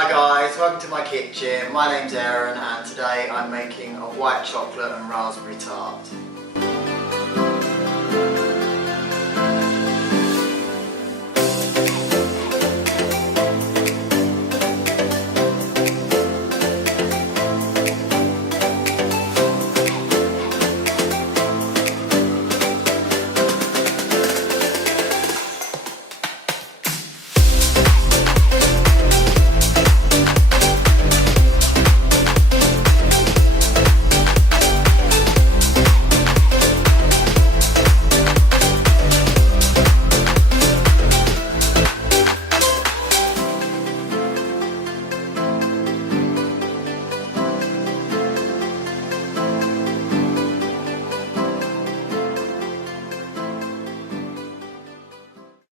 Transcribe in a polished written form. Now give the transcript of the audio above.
Hi guys, welcome to my kitchen. My name's Aaron and today I'm making a white chocolate and raspberry tart.